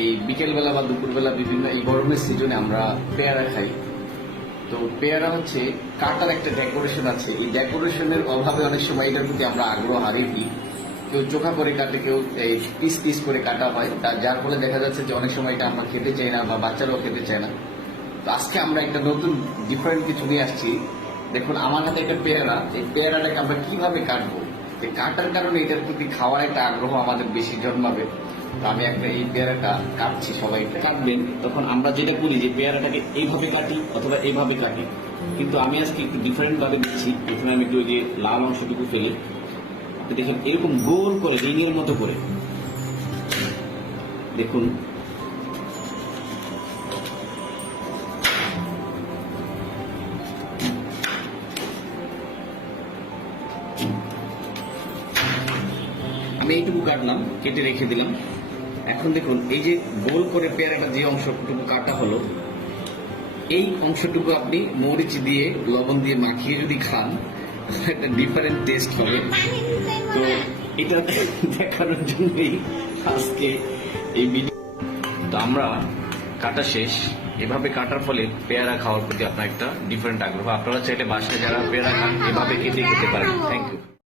এই বিকেলবেলা বা দুপুরবেলা বিভিন্ন এই গরমের সিজনে আমরা পেয়ারা খাই। তো পেয়ারা হচ্ছে কাটার একটা ডেকোরেশন আছে, এই ডেকোরেশনের অভাবে অনেক সময় এটার প্রতি আমরা আগ্রহ হারিয়ে দিই। কেউ চোখা করে কাটে, কেউ এই পিস পিস করে কাটা হয়, যার ফলে দেখা যাচ্ছে যে অনেক সময় এটা আমরা খেতে চাই না বা বাচ্চারাও খেতে চায় না। তো আজকে আমরা একটা নতুন ডিফারেন্ট কিছু নিয়ে আসছি। দেখুন আমার হাতে একটা পেয়ারা, এই পেয়ারাটাকে আমরা কিভাবে কাটবো, এই কাটার কারণে এটার প্রতি খাওয়ার একটা আগ্রহ আমাদের বেশি জন্মাবে। তো আমি একটা এই পেয়ারাটা কাটছি, সবাই কাটবেন। তখন আমরা যেটা করি যে পেয়ারাটাকে এইভাবে কাটি অথবা এইভাবে কাটি, কিন্তু আমি আজকে একটু ডিফারেন্ট ভাবে দিচ্ছি। প্রথমে আমি একটু যে লাল অংশটুকু ফেলে আপনি দেখুন এরকম গোল করে রিংয়ের মতো করে দেখুন। আমি এইটুকু কাটলাম, কেটে রেখে দিলাম। এখন দেখুন এই যে গোল করে পেয়ারাটা যে অংশটুকু কাটা হলো, এই অংশটুকু আপনি মরিচ দিয়ে লবণ দিয়ে মাখিয়ে যদি খান, একটা ডিফারেন্ট টেস্ট হবে। তো এটা দেখানোর জন্যই আজকে এই ভিডিও। তো আমরা কাটা শেষ। এভাবে কাটার ফলে পেয়ারা খাওয়ার প্রতি আপনার একটা ডিফারেন্ট আগ্রহ। আপনারা চাইলে বাসায় যারা পেয়ারা খান এভাবে কেটে খেতে পারেন। Thank you.